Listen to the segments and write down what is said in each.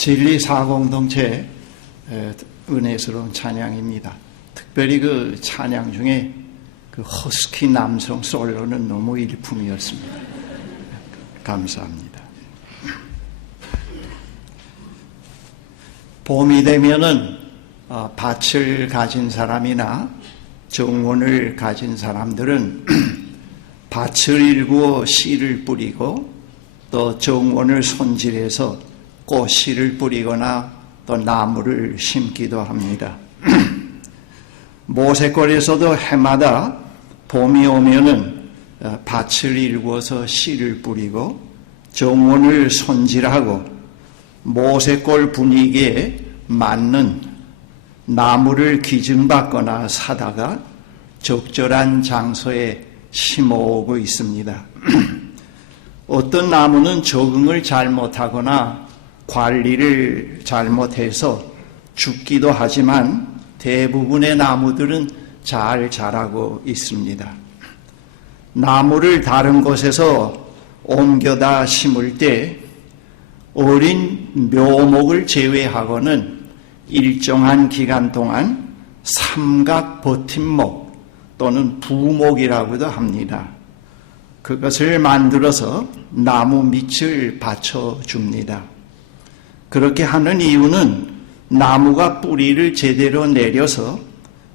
진리사공동체 은혜스러운 찬양입니다. 특별히 그 찬양 중에 그 허스키 남성 솔로는 너무 일품이었습니다. 감사합니다. 봄이 되면은 밭을 가진 사람이나 정원을 가진 사람들은 밭을 일구어 씨를 뿌리고 또 정원을 손질해서 꽃씨를 뿌리거나 또 나무를 심기도 합니다. 모세골에서도 해마다 봄이 오면은 밭을 일구어서 씨를 뿌리고 정원을 손질하고 모세골 분위기에 맞는 나무를 기증받거나 사다가 적절한 장소에 심어오고 있습니다. 어떤 나무는 적응을 잘못하거나 관리를 잘못해서 죽기도 하지만 대부분의 나무들은 잘 자라고 있습니다. 나무를 다른 곳에서 옮겨다 심을 때 어린 묘목을 제외하고는 일정한 기간 동안 삼각 버팀목 또는 부목이라고도 합니다. 그것을 만들어서 나무 밑을 받쳐줍니다. 그렇게 하는 이유는 나무가 뿌리를 제대로 내려서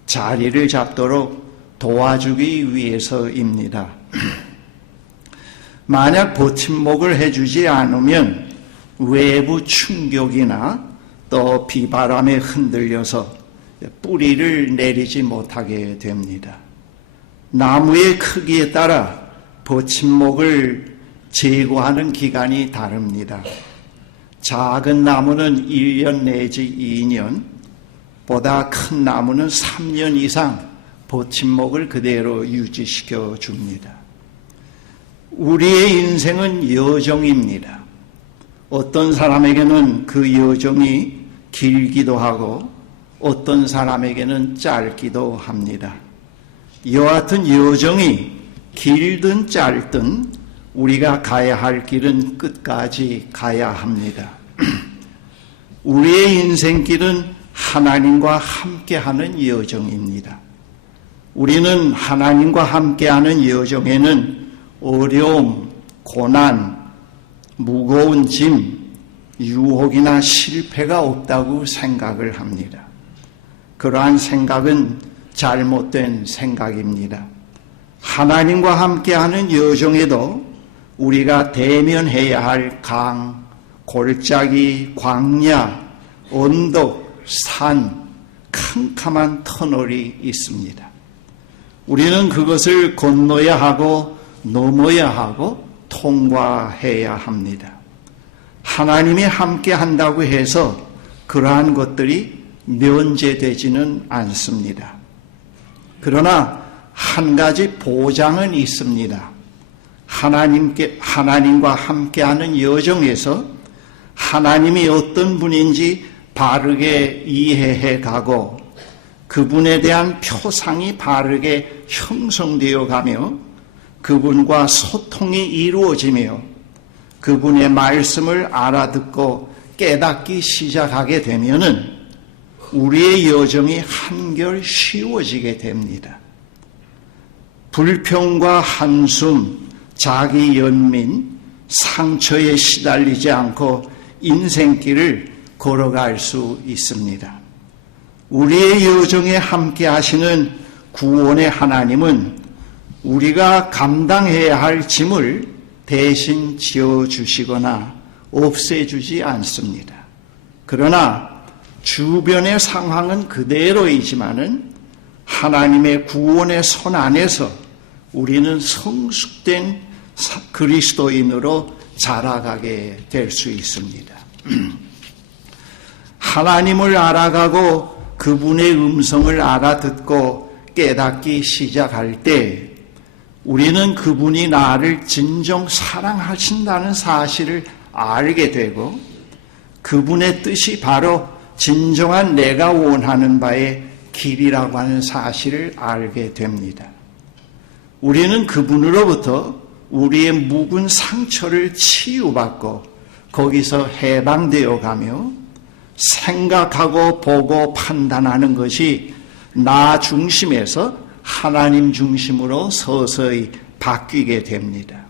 자리를 잡도록 도와주기 위해서입니다. 만약 버팀목을 해주지 않으면 외부 충격이나 또 비바람에 흔들려서 뿌리를 내리지 못하게 됩니다. 나무의 크기에 따라 버팀목을 제거하는 기간이 다릅니다. 작은 나무는 1년 내지 2년, 보다 큰 나무는 3년 이상 버팀목을 그대로 유지시켜 줍니다. 우리의 인생은 여정입니다. 어떤 사람에게는 그 여정이 길기도 하고 어떤 사람에게는 짧기도 합니다. 여하튼 여정이 길든 짧든 우리가 가야 할 길은 끝까지 가야 합니다. 우리의 인생길은 하나님과 함께하는 여정입니다. 우리는 하나님과 함께하는 여정에는 어려움, 고난, 무거운 짐, 유혹이나 실패가 없다고 생각을 합니다. 그러한 생각은 잘못된 생각입니다. 하나님과 함께하는 여정에도 우리가 대면해야 할 강, 골짜기, 광야, 언덕, 산, 캄캄한 터널이 있습니다. 우리는 그것을 건너야 하고 넘어야 하고 통과해야 합니다. 하나님이 함께 한다고 해서 그러한 것들이 면제되지는 않습니다. 그러나 한 가지 보장은 있습니다. 하나님과 함께하는 여정에서 하나님이 어떤 분인지 바르게 이해해 가고 그분에 대한 표상이 바르게 형성되어 가며 그분과 소통이 이루어지며 그분의 말씀을 알아듣고 깨닫기 시작하게 되면은 우리의 여정이 한결 쉬워지게 됩니다. 불평과 한숨, 자기 연민, 상처에 시달리지 않고 인생길을 걸어갈 수 있습니다. 우리의 여정에 함께 하시는 구원의 하나님은 우리가 감당해야 할 짐을 대신 지어주시거나 없애주지 않습니다. 그러나 주변의 상황은 그대로이지만은 하나님의 구원의 손 안에서 우리는 성숙된 그리스도인으로 자라가게 될 수 있습니다. 하나님을 알아가고 그분의 음성을 알아듣고 깨닫기 시작할 때 우리는 그분이 나를 진정 사랑하신다는 사실을 알게 되고 그분의 뜻이 바로 진정한 내가 원하는 바의 길이라고 하는 사실을 알게 됩니다. 우리는 그분으로부터 우리의 묵은 상처를 치유받고 거기서 해방되어 가며 생각하고 보고 판단하는 것이 나 중심에서 하나님 중심으로 서서히 바뀌게 됩니다.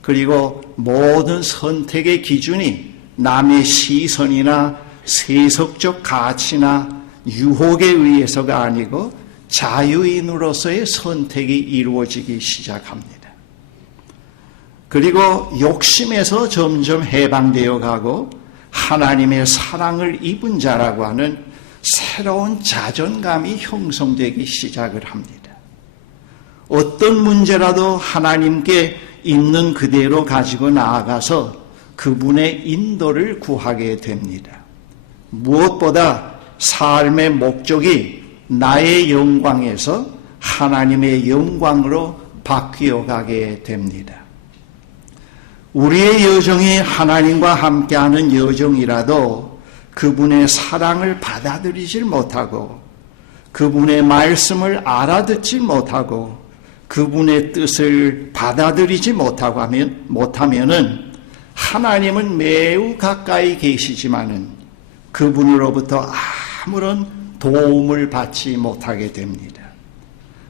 그리고 모든 선택의 기준이 남의 시선이나 세속적 가치나 유혹에 의해서가 아니고 자유인으로서의 선택이 이루어지기 시작합니다. 그리고 욕심에서 점점 해방되어 가고 하나님의 사랑을 입은 자라고 하는 새로운 자존감이 형성되기 시작을 합니다. 어떤 문제라도 하나님께 있는 그대로 가지고 나아가서 그분의 인도를 구하게 됩니다. 무엇보다 삶의 목적이 나의 영광에서 하나님의 영광으로 바뀌어 가게 됩니다. 우리의 여정이 하나님과 함께하는 여정이라도 그분의 사랑을 받아들이질 못하고 그분의 말씀을 알아듣지 못하고 그분의 뜻을 받아들이지 못하면은 하나님은 매우 가까이 계시지만은 그분으로부터 아무런 도움을 받지 못하게 됩니다.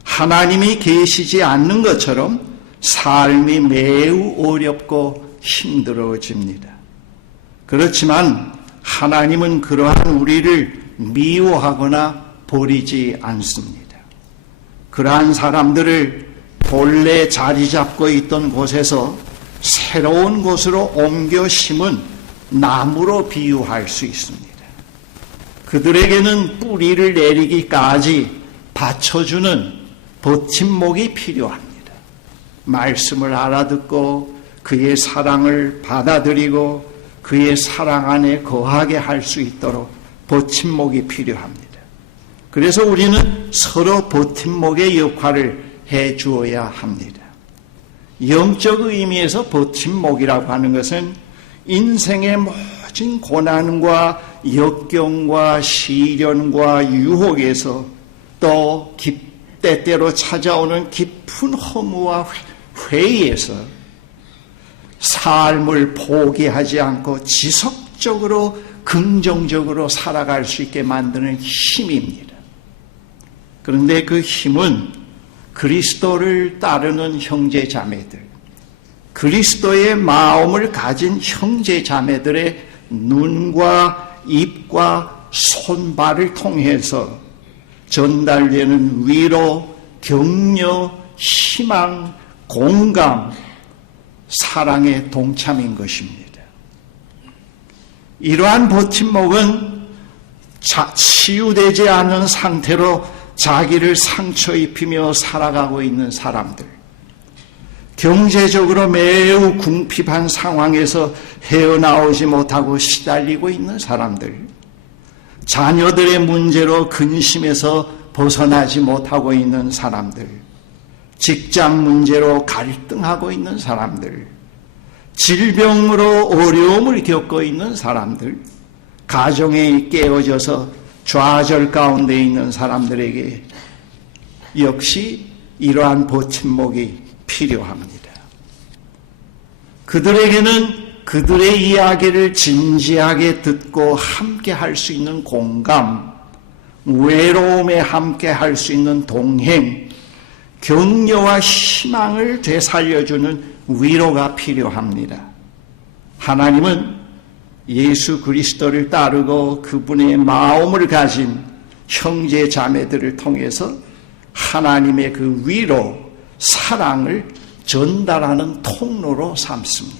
하나님이 계시지 않는 것처럼 삶이 매우 어렵고 힘들어집니다. 그렇지만 하나님은 그러한 우리를 미워하거나 버리지 않습니다. 그러한 사람들을 본래 자리 잡고 있던 곳에서 새로운 곳으로 옮겨 심은 나무로 비유할 수 있습니다. 그들에게는 뿌리를 내리기까지 받쳐주는 버팀목이 필요합니다. 말씀을 알아듣고 그의 사랑을 받아들이고 그의 사랑 안에 거하게 할 수 있도록 버팀목이 필요합니다. 그래서 우리는 서로 버팀목의 역할을 해 주어야 합니다. 영적 의미에서 버팀목이라고 하는 것은 인생의 모든 고난과 역경과 시련과 유혹에서 또 때때로 찾아오는 깊은 허무와 회의에서 삶을 포기하지 않고 지속적으로 긍정적으로 살아갈 수 있게 만드는 힘입니다. 그런데 그 힘은 그리스도를 따르는 형제 자매들, 그리스도의 마음을 가진 형제 자매들의 눈과 입과 손발을 통해서 전달되는 위로, 격려, 희망, 공감, 사랑의 동참인 것입니다. 이러한 버팀목은 치유되지 않은 상태로 자기를 상처 입히며 살아가고 있는 사람들, 경제적으로 매우 궁핍한 상황에서 헤어나오지 못하고 시달리고 있는 사람들, 자녀들의 문제로 근심해서 벗어나지 못하고 있는 사람들, 직장 문제로 갈등하고 있는 사람들, 질병으로 어려움을 겪고 있는 사람들, 가정에 깨어져서 좌절 가운데 있는 사람들에게 역시 이러한 버팀목이 필요합니다. 그들에게는 그들의 이야기를 진지하게 듣고 함께 할 수 있는 공감, 외로움에 함께 할 수 있는 동행, 격려와 희망을 되살려주는 위로가 필요합니다. 하나님은 예수 그리스도를 따르고 그분의 마음을 가진 형제 자매들을 통해서 하나님의 그 위로, 사랑을 전달하는 통로로 삼습니다.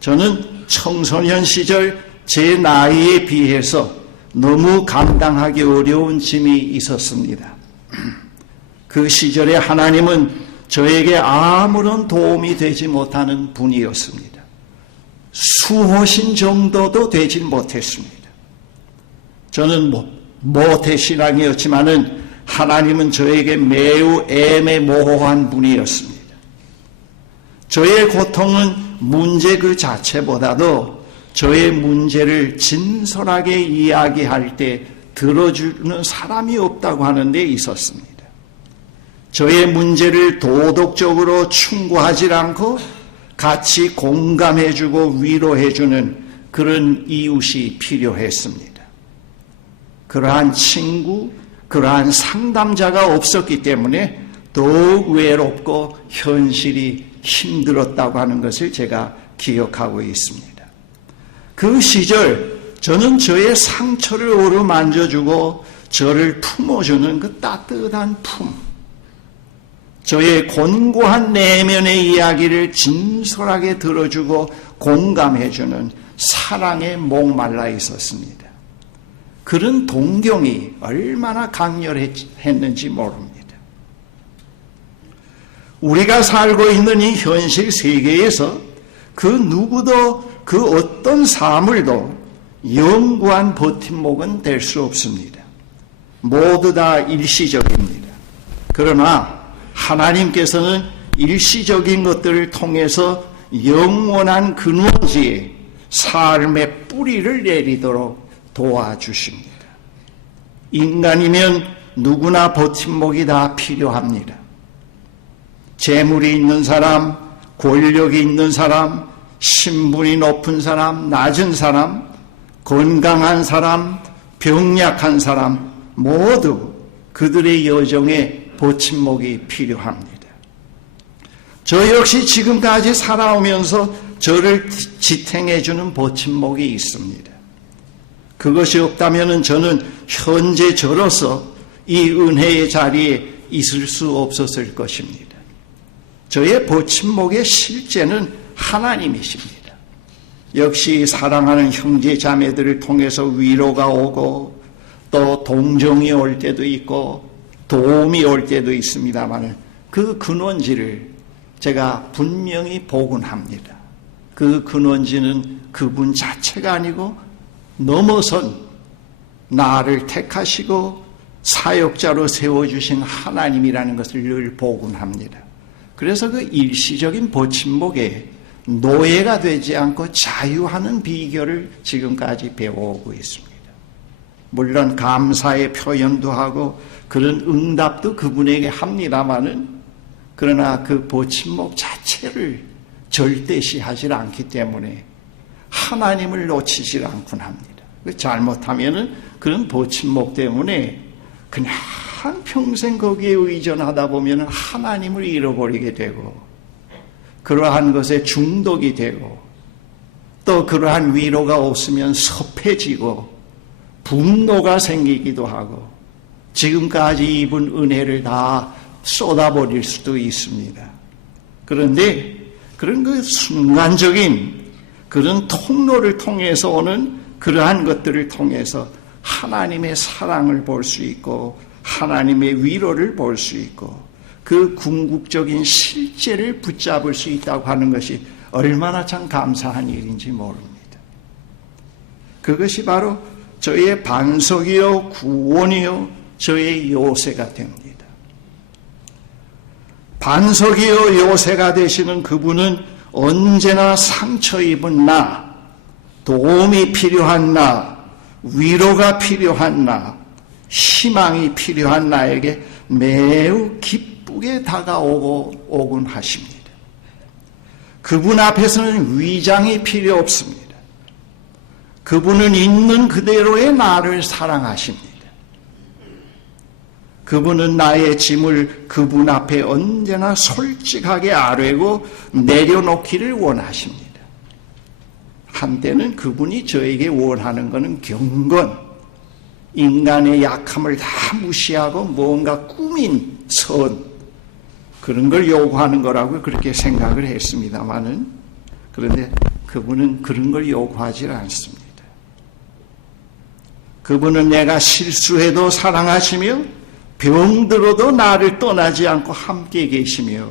저는 청소년 시절 제 나이에 비해서 너무 감당하기 어려운 짐이 있었습니다. 그 시절에 하나님은 저에게 아무런 도움이 되지 못하는 분이었습니다. 수호신 정도도 되지 못했습니다. 저는 모태신앙이었지만은 하나님은 저에게 매우 애매모호한 분이었습니다. 저의 고통은 문제 그 자체보다도 저의 문제를 진솔하게 이야기할 때 들어주는 사람이 없다고 하는 데 있었습니다. 저의 문제를 도덕적으로 충고하지 않고 같이 공감해주고 위로해주는 그런 이웃이 필요했습니다. 그러한 친구, 그러한 상담자가 없었기 때문에 더욱 외롭고 현실이 힘들었다고 하는 것을 제가 기억하고 있습니다. 그 시절 저는 저의 상처를 어루만져주고 저를 품어주는 그 따뜻한 품, 저의 곤고한 내면의 이야기를 진솔하게 들어주고 공감해주는 사랑에 목말라 있었습니다. 그런 동경이 얼마나 강렬했는지 모릅니다. 우리가 살고 있는 이 현실 세계에서 그 누구도 그 어떤 사물도 영구한 버팀목은 될 수 없습니다. 모두 다 일시적입니다. 그러나 하나님께서는 일시적인 것들을 통해서 영원한 근원지에 삶의 뿌리를 내리도록 도와주십니다. 인간이면 누구나 버팀목이 다 필요합니다. 재물이 있는 사람, 권력이 있는 사람, 신분이 높은 사람, 낮은 사람, 건강한 사람, 병약한 사람 모두 그들의 여정에 버팀목이 필요합니다. 저 역시 지금까지 살아오면서 저를 지탱해주는 버팀목이 있습니다. 그것이 없다면 저는 현재 저로서 이 은혜의 자리에 있을 수 없었을 것입니다. 저의 버팀목의 실제는 하나님이십니다. 역시 사랑하는 형제 자매들을 통해서 위로가 오고 또 동정이 올 때도 있고 도움이 올 때도 있습니다만 그 근원지를 제가 분명히 보곤합니다. 그 근원지는 그분 자체가 아니고 넘어선 나를 택하시고 사역자로 세워주신 하나님이라는 것을 늘 보곤합니다. 그래서 그 일시적인 버팀목에 노예가 되지 않고 자유하는 비결을 지금까지 배워오고 있습니다. 물론 감사의 표현도 하고 그런 응답도 그분에게 합니다마는 그러나 그 버팀목 자체를 절대시하지 않기 때문에 하나님을 놓치지 않곤 합니다. 잘못하면은 그런 버팀목 때문에 그냥 평생 거기에 의존하다 보면 하나님을 잃어버리게 되고 그러한 것에 중독이 되고 또 그러한 위로가 없으면 섭해지고 분노가 생기기도 하고 지금까지 입은 은혜를 다 쏟아버릴 수도 있습니다. 그런데 그런 그 순간적인 그런 통로를 통해서 오는 그러한 것들을 통해서 하나님의 사랑을 볼 수 있고 하나님의 위로를 볼 수 있고 그 궁극적인 실제를 붙잡을 수 있다고 하는 것이 얼마나 참 감사한 일인지 모릅니다. 그것이 바로 저의 반석이요 구원이요 저의 요새가 됩니다. 반석이요 요새가 되시는 그분은 언제나 상처 입은 나, 도움이 필요한 나, 위로가 필요한 나, 희망이 필요한 나에게 매우 기쁘게 다가오곤 하십니다. 그분 앞에서는 위장이 필요 없습니다. 그분은 있는 그대로의 나를 사랑하십니다. 그분은 나의 짐을 그분 앞에 언제나 솔직하게 아뢰고 내려놓기를 원하십니다. 한때는 그분이 저에게 원하는 것은 경건, 인간의 약함을 다 무시하고 뭔가 꾸민 선, 그런 걸 요구하는 거라고 그렇게 생각을 했습니다마는 그런데 그분은 그런 걸 요구하지 않습니다. 그분은 내가 실수해도 사랑하시며 병들어도 나를 떠나지 않고 함께 계시며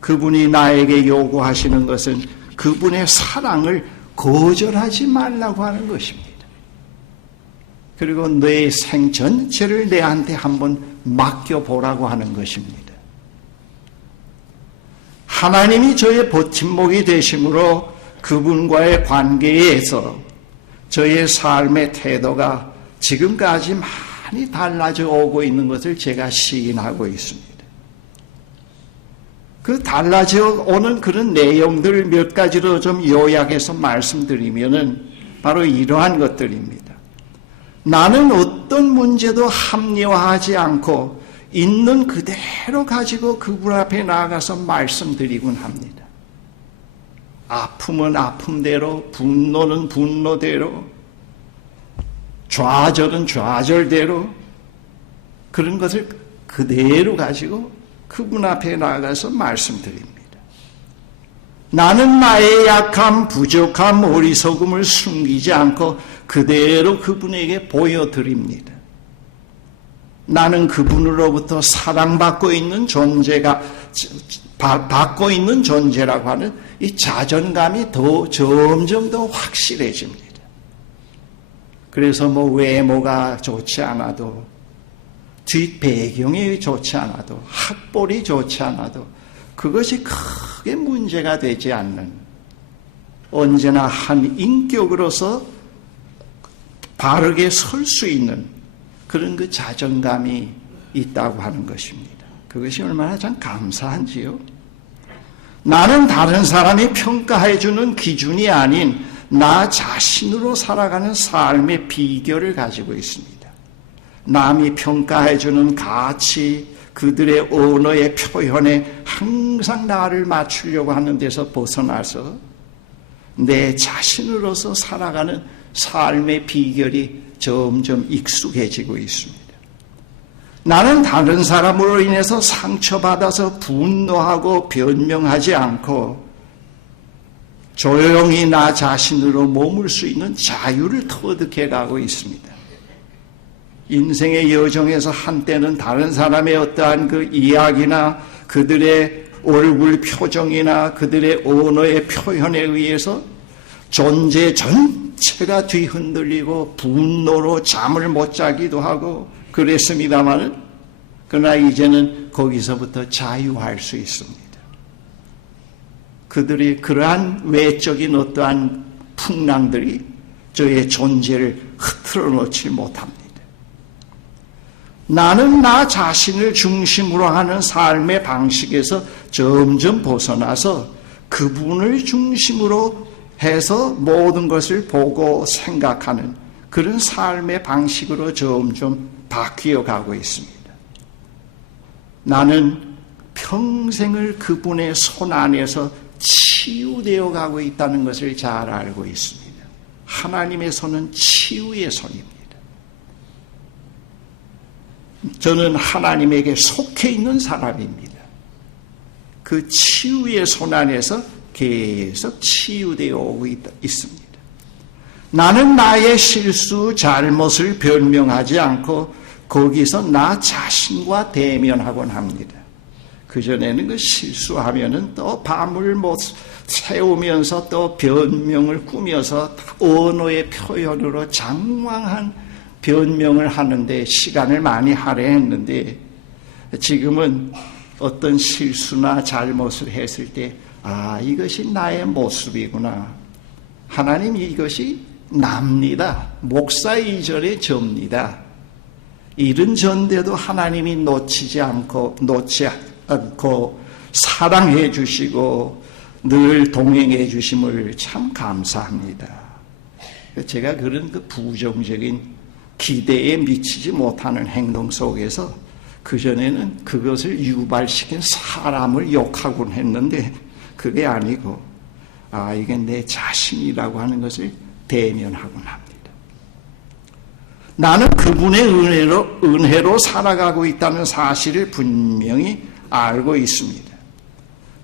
그분이 나에게 요구하시는 것은 그분의 사랑을 거절하지 말라고 하는 것입니다. 그리고 내 생 전체를 내한테 한번 맡겨보라고 하는 것입니다. 하나님이 저의 버팀목이 되심으로 그분과의 관계에서 저의 삶의 태도가 지금까지 많이 달라져 오고 있는 것을 제가 시인하고 있습니다. 그 달라져 오는 그런 내용들 몇 가지로 좀 요약해서 말씀드리면은 바로 이러한 것들입니다. 나는 어떤 문제도 합리화하지 않고 있는 그대로 가지고 그분 앞에 나아가서 말씀드리곤 합니다. 아픔은 아픔대로, 분노는 분노대로, 좌절은 좌절대로 그런 것을 그대로 가지고 그분 앞에 나아가서 말씀드립니다. 나는 나의 약함, 부족함, 어리석음을 숨기지 않고 그대로 그분에게 보여드립니다. 나는 그분으로부터 사랑받고 있는 받고 있는 존재라고 하는 이 자존감이 점점 더 확실해집니다. 그래서 외모가 좋지 않아도 뒷배경이 좋지 않아도 학벌이 좋지 않아도 그것이 크게 문제가 되지 않는 언제나 한 인격으로서 바르게 설 수 있는 그런 그 자존감이 있다고 하는 것입니다. 그것이 얼마나 참 감사한지요. 나는 다른 사람이 평가해주는 기준이 아닌 나 자신으로 살아가는 삶의 비결을 가지고 있습니다. 남이 평가해주는 가치, 그들의 언어의 표현에 항상 나를 맞추려고 하는 데서 벗어나서 내 자신으로서 살아가는 삶의 비결이 점점 익숙해지고 있습니다. 나는 다른 사람으로 인해서 상처받아서 분노하고 변명하지 않고 조용히 나 자신으로 머물 수 있는 자유를 터득해 가고 있습니다. 인생의 여정에서 한때는 다른 사람의 어떠한 그 이야기나 그들의 얼굴 표정이나 그들의 언어의 표현에 의해서 존재 전체가 뒤흔들리고 분노로 잠을 못 자기도 하고 그랬습니다만 그러나 이제는 거기서부터 자유할 수 있습니다. 그들이 그러한 외적인 어떠한 풍랑들이 저의 존재를 흐트러 놓지 못합니다. 나는 나 자신을 중심으로 하는 삶의 방식에서 점점 벗어나서 그분을 중심으로 해서 모든 것을 보고 생각하는 그런 삶의 방식으로 점점 바뀌어 가고 있습니다. 나는 평생을 그분의 손 안에서 치유되어 가고 있다는 것을 잘 알고 있습니다. 하나님의 손은 치유의 손입니다. 저는 하나님에게 속해 있는 사람입니다. 그 치유의 손 안에서 계속 치유되어 오고 있습니다. 나는 나의 실수, 잘못을 변명하지 않고 거기서 나 자신과 대면하곤 합니다. 그전에는 그 실수하면은 또 밤을 못 새우면서 또 변명을 꾸며서 언어의 표현으로 장황한 변명을 하는데 시간을 많이 할애했는데 지금은 어떤 실수나 잘못을 했을 때 이것이 나의 모습이구나. 하나님 이것이 납니다. 목사 이전의 접니다. 이른 전대도 하나님이 놓지 않고 사랑해 주시고 늘 동행해 주심을 참 감사합니다. 제가 그런 그 부정적인 기대에 미치지 못하는 행동 속에서 그전에는 그것을 유발시킨 사람을 욕하곤 했는데 그게 아니고 이게 내 자신이라고 하는 것을 대면하곤 합니다. 나는 그분의 은혜로 살아가고 있다는 사실을 분명히 알고 있습니다.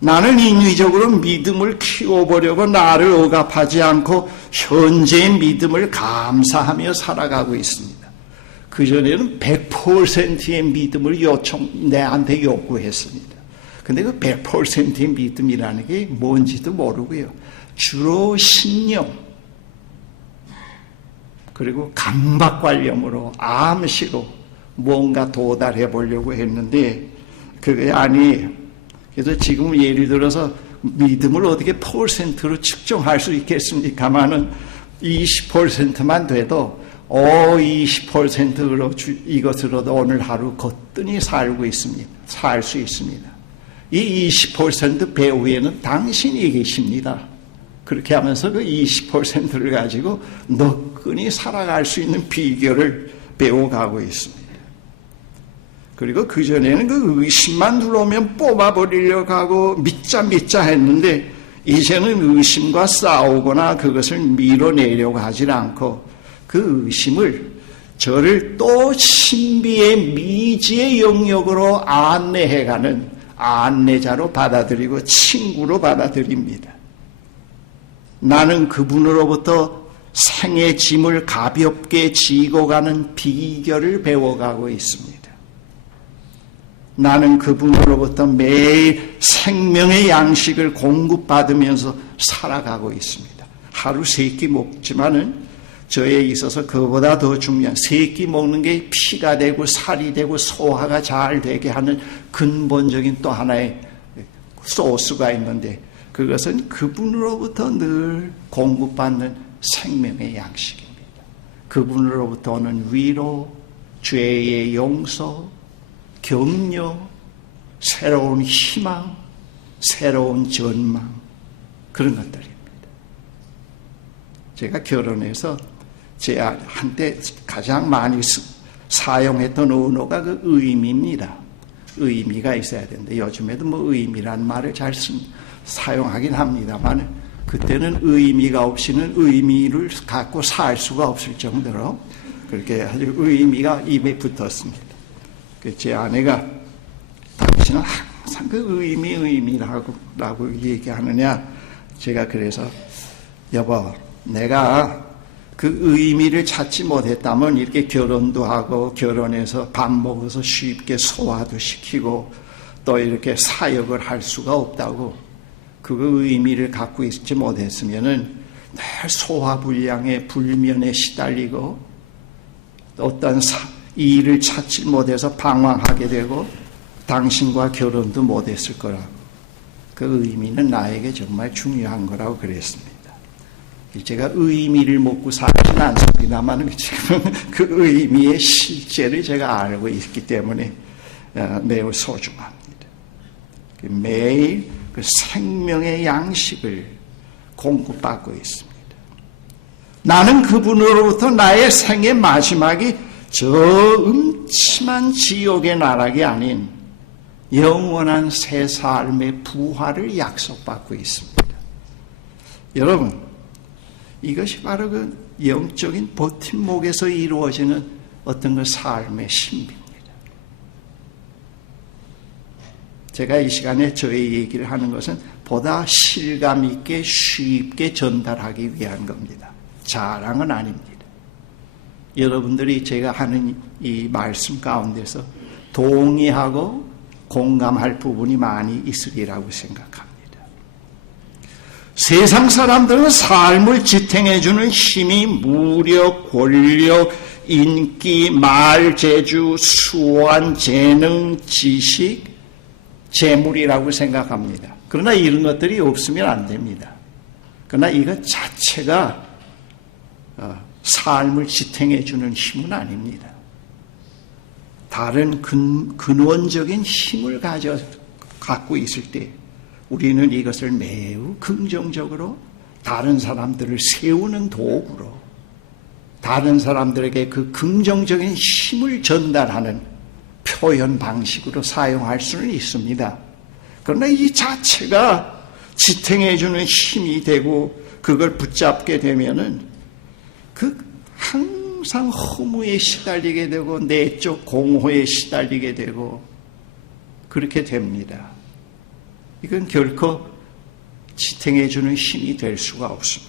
나는 인위적으로 믿음을 키워보려고 나를 억압하지 않고 현재의 믿음을 감사하며 살아가고 있습니다. 그전에는 100%의 믿음을 내한테 요구했습니다. 근데 그 100%의 믿음이라는 게 뭔지도 모르고요. 주로 신념, 그리고 강박관념으로 암시로 뭔가 도달해 보려고 했는데 그게 아니에요. 그래서 지금 예를 들어서 믿음을 어떻게 퍼센트로 측정할 수 있겠습니까마는 20%만 돼도 20%로 이것으로도 오늘 하루 거뜬히 살 수 있습니다. 이 20% 배후에는 당신이 계십니다. 그렇게 하면서 그 20%를 가지고 너끈히 살아갈 수 있는 비결을 배워가고 있습니다. 그리고 그전에는 그 의심만 들어오면 뽑아버리려고 하고 믿자 했는데 이제는 의심과 싸우거나 그것을 밀어내려고 하질 않고 그 의심을 저를 또 신비의 미지의 영역으로 안내해가는 안내자로 받아들이고 친구로 받아들입니다. 나는 그분으로부터 생의 짐을 가볍게 지고 가는 비결을 배워가고 있습니다. 나는 그분으로부터 매일 생명의 양식을 공급받으면서 살아가고 있습니다. 하루 3끼 먹지만은 저에 있어서 그보다 더 중요한 3끼 먹는 게 피가 되고 살이 되고 소화가 잘 되게 하는 근본적인 또 하나의 소스가 있는데 그것은 그분으로부터 늘 공급받는 생명의 양식입니다. 그분으로부터 오는 위로, 죄의 용서, 격려, 새로운 희망, 새로운 전망 그런 것들입니다. 제가 결혼해서 제 한때 가장 많이 사용했던 언어가 그 의미입니다. 의미가 있어야 되는데 요즘에도 뭐 의미라는 말을 잘 사용하긴 합니다만 그때는 의미가 없이는 의미를 갖고 살 수가 없을 정도로 그렇게 아주 의미가 입에 붙었습니다. 제 아내가 당신은 항상 그 의미라고 얘기하느냐 제가 그래서 여보 내가 그 의미를 찾지 못했다면 이렇게 결혼도 하고 결혼해서 밥 먹어서 쉽게 소화도 시키고 또 이렇게 사역을 할 수가 없다고 그 의미를 갖고 있지 못했으면은 늘 소화불량에 불면에 시달리고 어떤 일을 찾지 못해서 방황하게 되고 당신과 결혼도 못했을 거라고 그 의미는 나에게 정말 중요한 거라고 그랬습니다. 제가 의미를 먹고 살지는 않습니다만 지금 그 의미의 실제를 제가 알고 있기 때문에 매우 소중합니다. 매일 그 생명의 양식을 공급받고 있습니다. 나는 그분으로부터 나의 생의 마지막이 저 음침한 지옥의 나락이 아닌 영원한 새 삶의 부활을 약속받고 있습니다. 여러분 이것이 바로 그 영적인 버팀목에서 이루어지는 어떤 그 삶의 신비입니다. 제가 이 시간에 저의 얘기를 하는 것은 보다 실감 있게 쉽게 전달하기 위한 겁니다. 자랑은 아닙니다. 여러분들이 제가 하는 이 말씀 가운데서 동의하고 공감할 부분이 많이 있으리라고 생각합니다. 세상 사람들은 삶을 지탱해주는 힘이 무력, 권력, 인기, 말, 재주, 수완, 재능, 지식, 재물이라고 생각합니다. 그러나 이런 것들이 없으면 안 됩니다. 그러나 이것 자체가 삶을 지탱해주는 힘은 아닙니다. 다른 근원적인 힘을 갖고 있을 때 우리는 이것을 매우 긍정적으로 다른 사람들을 세우는 도구로 다른 사람들에게 그 긍정적인 힘을 전달하는 표현 방식으로 사용할 수는 있습니다. 그러나 이 자체가 지탱해주는 힘이 되고 그걸 붙잡게 되면은 그 항상 허무에 시달리게 되고 내적 공허에 시달리게 되고 그렇게 됩니다. 이건 결코 지탱해주는 힘이 될 수가 없습니다.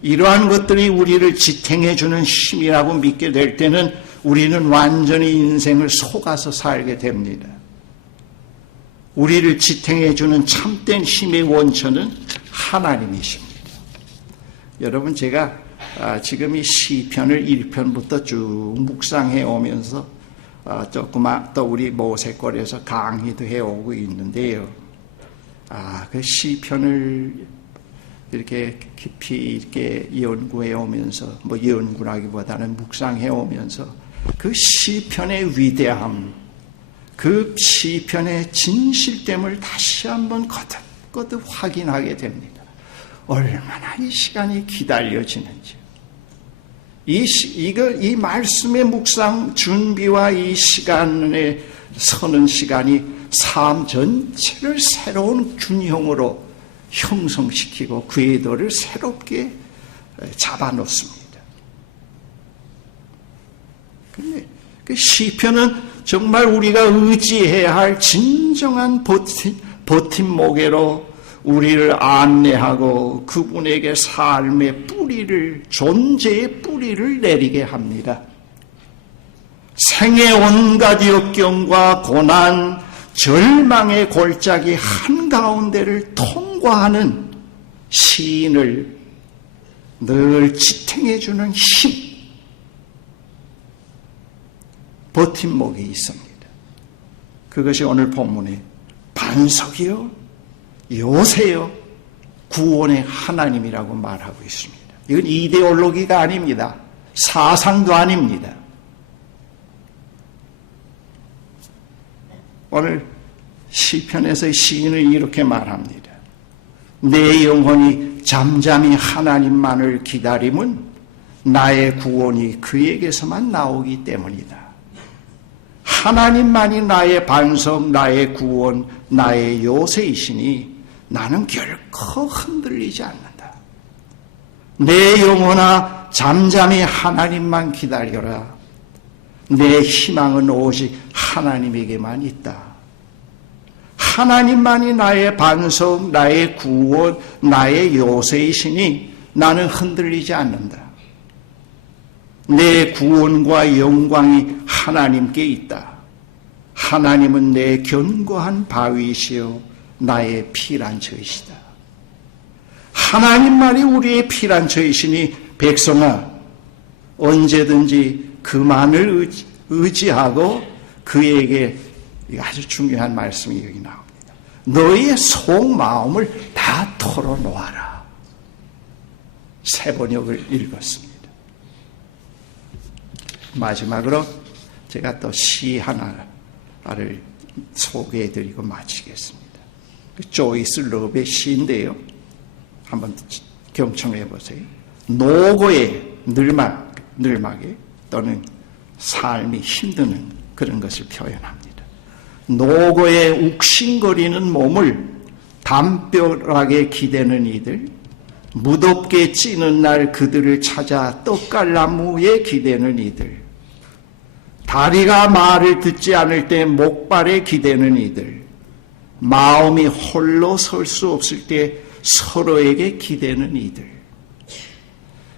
이러한 것들이 우리를 지탱해주는 힘이라고 믿게 될 때는 우리는 완전히 인생을 속아서 살게 됩니다. 우리를 지탱해주는 참된 힘의 원천은 하나님이십니다. 여러분 제가 지금 이 시편을 1편부터 쭉 묵상해 오면서 조그마 또 우리 모세골에서 강의도 해오고 있는데요. 그 시편을 이렇게 깊이 이렇게 연구해 오면서 뭐 연구라기보다는 묵상해 오면서 그 시편의 위대함, 그 시편의 진실됨을 다시 한번 거듭 확인하게 됩니다. 얼마나 이 시간이 기다려지는지. 이 말씀의 묵상 준비와 이 시간에 서는 시간이 삶 전체를 새로운 균형으로 형성시키고 궤도를 새롭게 잡아놓습니다. 근데 그 시편은 정말 우리가 의지해야 할 진정한 버팀목으로 우리를 안내하고 그분에게 삶의 뿌리를, 존재의 뿌리를 내리게 합니다. 생의 온갖 역경과 고난, 절망의 골짜기 한가운데를 통과하는 시인을 늘 지탱해주는 힘, 버팀목이 있습니다. 그것이 오늘 본문의 반석이요, 요새요, 구원의 하나님이라고 말하고 있습니다. 이건 이데올로기가 아닙니다. 사상도 아닙니다. 오늘 시편에서 시인은 이렇게 말합니다. 내 영혼이 잠잠히 하나님만을 기다림은 나의 구원이 그에게서만 나오기 때문이다. 하나님만이 나의 반석, 나의 구원, 나의 요새이시니 나는 결코 흔들리지 않는다. 내 영혼아 잠잠히 하나님만 기다려라. 내 희망은 오직 하나님에게만 있다. 하나님만이 나의 반석, 나의 구원, 나의 요새이시니 나는 흔들리지 않는다. 내 구원과 영광이 하나님께 있다. 하나님은 내 견고한 바위이시요 나의 피난처이시다. 하나님만이 우리의 피난처이시니 백성아 언제든지 그만을 의지하고 그에게, 아주 중요한 말씀이 여기 나옵니다. 너희의 속마음을 다 털어놓아라. 세 번역을 읽었습니다. 마지막으로 제가 또 시 하나를 소개해드리고 마치겠습니다. 조이스 러브의 시인데요. 한번 경청해 보세요. 노고의 늘막에 또는 삶이 힘드는 그런 것을 표현합니다. 노고에 욱신거리는 몸을 담벼락에 기대는 이들, 무덥게 찌는 날 그들을 찾아 떡갈나무에 기대는 이들, 다리가 말을 듣지 않을 때 목발에 기대는 이들, 마음이 홀로 설 수 없을 때 서로에게 기대는 이들,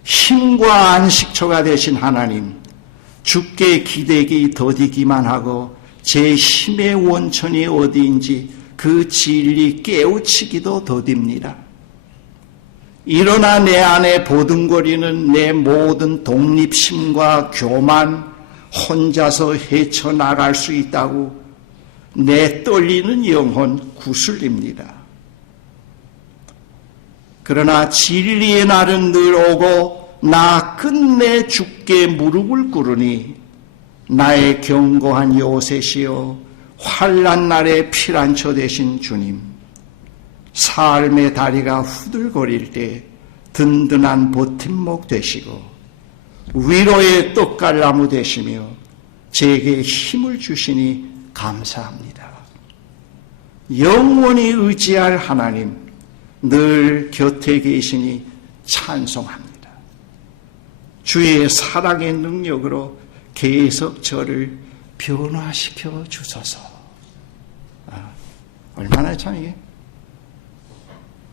힘과 안식처가 되신 하나님, 주께 기대기 더디기만 하고 제 힘의 원천이 어디인지 그 진리 깨우치기도 더딥니다. 일어나 내 안에 보듬거리는 내 모든 독립심과 교만, 혼자서 헤쳐나갈 수 있다고 내 떨리는 영혼 구슬립니다. 그러나 진리의 날은 늘 오고 나 끝내 주께 무릎을 꿇으니 나의 견고한 요새시여 환난 날의 피난처 되신 주님, 삶의 다리가 후들거릴 때 든든한 버팀목 되시고 위로의 떡갈나무 되시며 제게 힘을 주시니 감사합니다. 영원히 의지할 하나님, 늘 곁에 계시니 찬송합니다. 주의 사랑의 능력으로 계속 저를 변화시켜 주소서. 얼마나 참 이게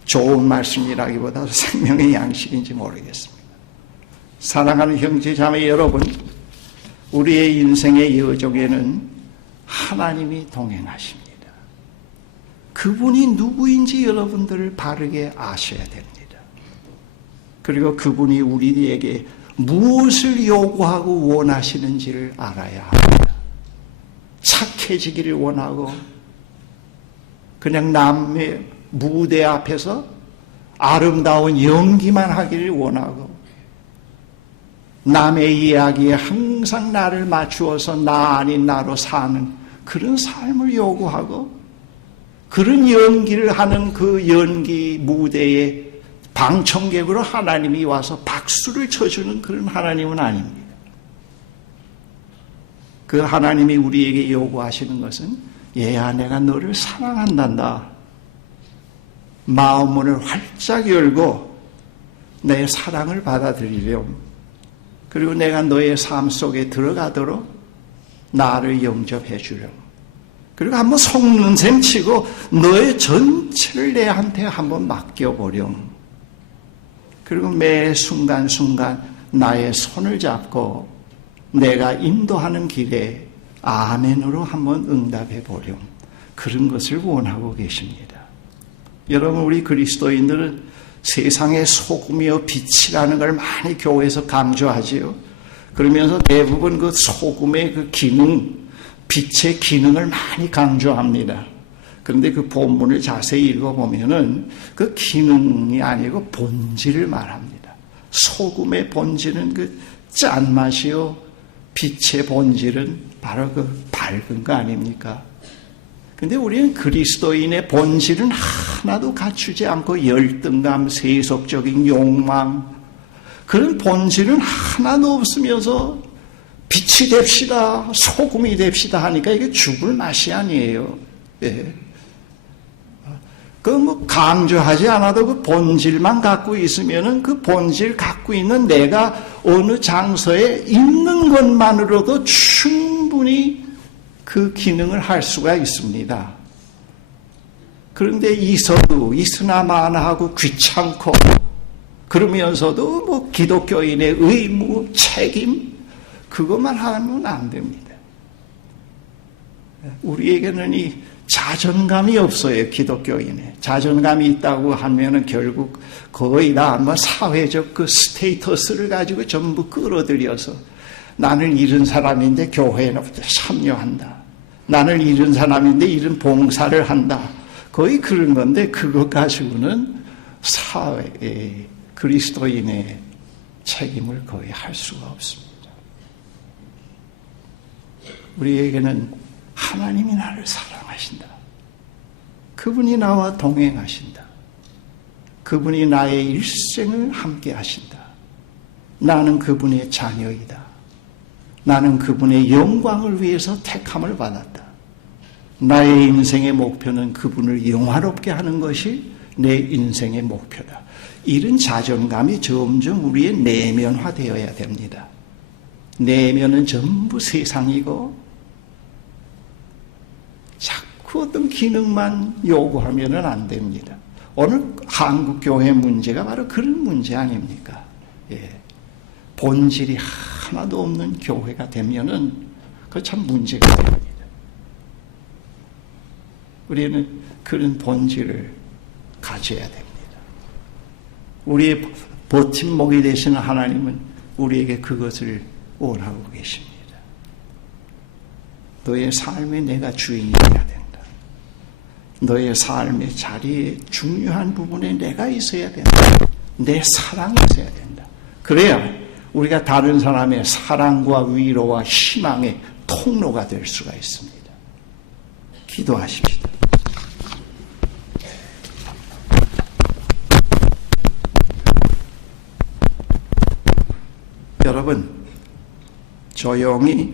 좋은 말씀이라기보다 생명의 양식인지 모르겠습니다. 사랑하는 형제 자매 여러분, 우리의 인생의 여정에는 하나님이 동행하십니다. 그분이 누구인지 여러분들을 바르게 아셔야 됩니다. 그리고 그분이 우리에게 무엇을 요구하고 원하시는지를 알아야 합니다. 착해지기를 원하고 그냥 남의 무대 앞에서 아름다운 연기만 하기를 원하고 남의 이야기에 항상 나를 맞추어서 나 아닌 나로 사는 그런 삶을 요구하고 그런 연기를 하는 그 연기 무대에 방청객으로 하나님이 와서 박수를 쳐주는 그런 하나님은 아닙니다. 그 하나님이 우리에게 요구하시는 것은 얘야 내가 너를 사랑한단다. 마음문을 활짝 열고 내 사랑을 받아들이렴. 그리고 내가 너의 삶 속에 들어가도록 나를 영접해 주렴. 그리고 한번 속는 셈 치고 너의 전체를 내한테 한번 맡겨보렴. 그리고 매 순간순간 나의 손을 잡고 내가 인도하는 길에 아멘으로 한번 응답해 보렴. 그런 것을 원하고 계십니다. 여러분, 우리 그리스도인들은 세상의 소금이요 빛이라는 걸 많이 교회에서 강조하지요. 그러면서 대부분 그 소금의 그 기능, 빛의 기능을 많이 강조합니다. 그런데 그 본문을 자세히 읽어보면은 그 기능이 아니고 본질을 말합니다. 소금의 본질은 그 짠맛이요, 빛의 본질은 바로 그 밝은 거 아닙니까? 근데 우리는 그리스도인의 본질은 하나도 갖추지 않고 열등감, 세속적인 욕망, 그런 본질은 하나도 없으면서 빛이 됩시다, 소금이 됩시다 하니까 이게 죽을 맛이 아니에요. 예. 그 강조하지 않아도 그 본질만 갖고 있으면은 그 본질 갖고 있는 내가 어느 장소에 있는 것만으로도 충분히 그 기능을 할 수가 있습니다. 그런데 있으나 마나하고 귀찮고 그러면서도 기독교인의 의무, 책임 그것만 하면 안 됩니다. 우리에게는 이 자존감이 없어요. 기독교인의 자존감이 있다고 하면은 결국 거의 다 사회적 그 스테이터스를 가지고 전부 끌어들여서 나는 이런 사람인데 교회에 참여한다. 나는 이런 사람인데 이런 봉사를 한다. 거의 그런 건데 그것 가지고는 사회의 그리스도인의 책임을 거의 할 수가 없습니다. 우리에게는 하나님이 나를 사랑하신다. 그분이 나와 동행하신다. 그분이 나의 일생을 함께 하신다. 나는 그분의 자녀이다. 나는 그분의 영광을 위해서 택함을 받았다. 나의 인생의 목표는 그분을 영화롭게 하는 것이 내 인생의 목표다. 이런 자존감이 점점 우리의 내면화되어야 됩니다. 내면은 전부 세상이고 자꾸 어떤 기능만 요구하면 안 됩니다. 오늘 한국교회 문제가 바로 그런 문제 아닙니까? 예. 본질이 하나도 없는 교회가 되면은 그 참 문제가 됩니다. 우리는 그런 본질을 가져야 됩니다. 우리의 버팀목이 되시는 하나님은 우리에게 그것을 원하고 계십니다. 너의 삶에 내가 주인이 되어야 된다. 너의 삶의 자리에 중요한 부분에 내가 있어야 된다. 내 사랑이 있어야 된다. 그래야 우리가 다른 사람의 사랑과 위로와 희망의 통로가 될 수가 있습니다. 기도하십시다. 여러분, 조용히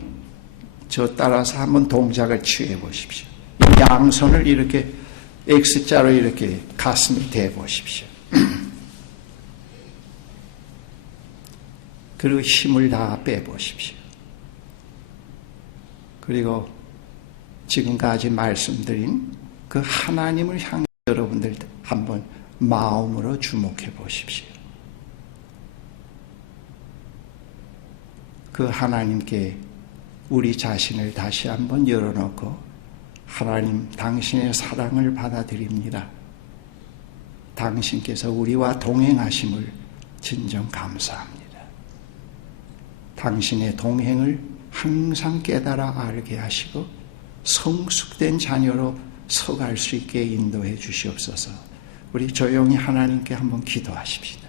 저 따라서 한번 동작을 취해 보십시오. 양손을 이렇게 X자로 이렇게 가슴에 대 보십시오. 그리고 힘을 다 빼 보십시오. 그리고 지금까지 말씀드린 그 하나님을 향해 여러분들 한번 마음으로 주목해 보십시오. 그 하나님께 우리 자신을 다시 한번 열어놓고 하나님 당신의 사랑을 받아들입니다. 당신께서 우리와 동행하심을 진정 감사합니다. 당신의 동행을 항상 깨달아 알게 하시고 성숙된 자녀로 서갈 수 있게 인도해 주시옵소서. 우리 조용히 하나님께 한번 기도하십시다.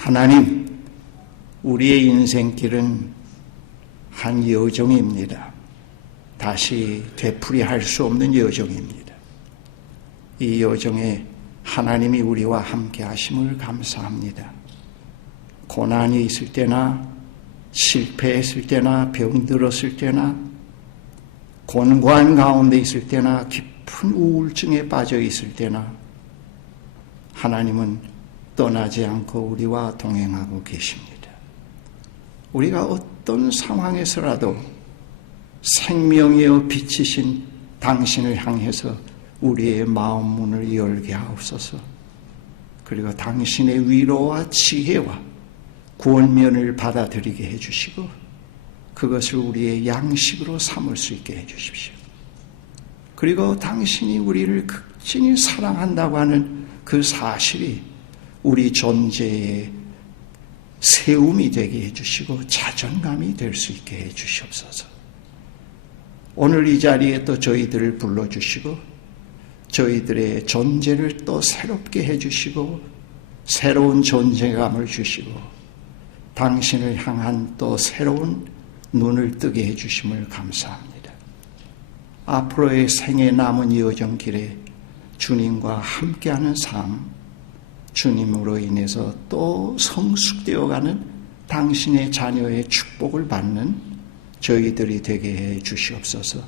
하나님, 우리의 인생길은 한 여정입니다. 다시 되풀이할 수 없는 여정입니다. 이 여정에 하나님이 우리와 함께 하심을 감사합니다. 고난이 있을 때나 실패했을 때나 병들었을 때나 곤고한 가운데 있을 때나 깊은 우울증에 빠져 있을 때나 하나님은 떠나지 않고 우리와 동행하고 계십니다. 우리가 어떤 상황에서라도 생명이여 빛이신 당신을 향해서 우리의 마음 문을 열게 하옵소서. 그리고 당신의 위로와 지혜와 구원면을 받아들이게 해주시고 그것을 우리의 양식으로 삼을 수 있게 해주십시오. 그리고 당신이 우리를 극진히 사랑한다고 하는 그 사실이 우리 존재의 세움이 되게 해주시고 자존감이 될 수 있게 해주시옵소서. 오늘 이 자리에 또 저희들을 불러주시고 저희들의 존재를 또 새롭게 해주시고 새로운 존재감을 주시고 당신을 향한 또 새로운 눈을 뜨게 해주심을 감사합니다. 앞으로의 생애 남은 여정길에 주님과 함께하는 삶, 주님으로 인해서 또 성숙되어가는 당신의 자녀의 축복을 받는 저희들이 되게 해 주시옵소서.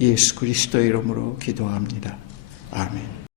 예수 그리스도의 이름으로 기도합니다. 아멘.